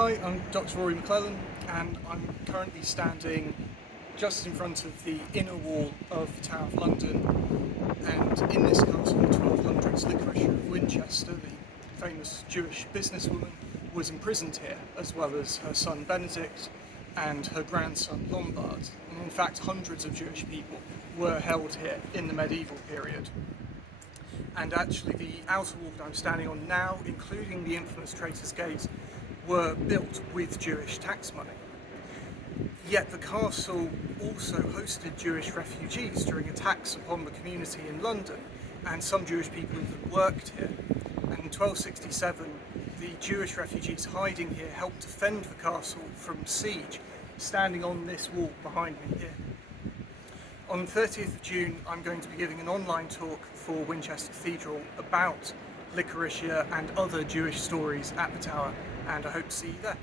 Hi, I'm Dr. Rory MacLellan, and I'm currently standing just in front of the inner wall of the Tower of London. And in this castle in the 1200s, Licoricia of Winchester, the famous Jewish businesswoman, was imprisoned here, as well as her son Benedict and her grandson Lombard. And in fact, hundreds of Jewish people were held here in the medieval period. And actually the outer wall that I'm standing on now, including the infamous Traitor's Gate, were built with Jewish tax money. Yet the castle also hosted Jewish refugees during attacks upon the community in London, and some Jewish people even worked here. And in 1267, the Jewish refugees hiding here helped defend the castle from siege, standing on this wall behind me here. On the 30th of June, I'm going to be giving an online talk for Winchester Cathedral about Licoricia and other Jewish stories at the Tower, and I hope to see you there.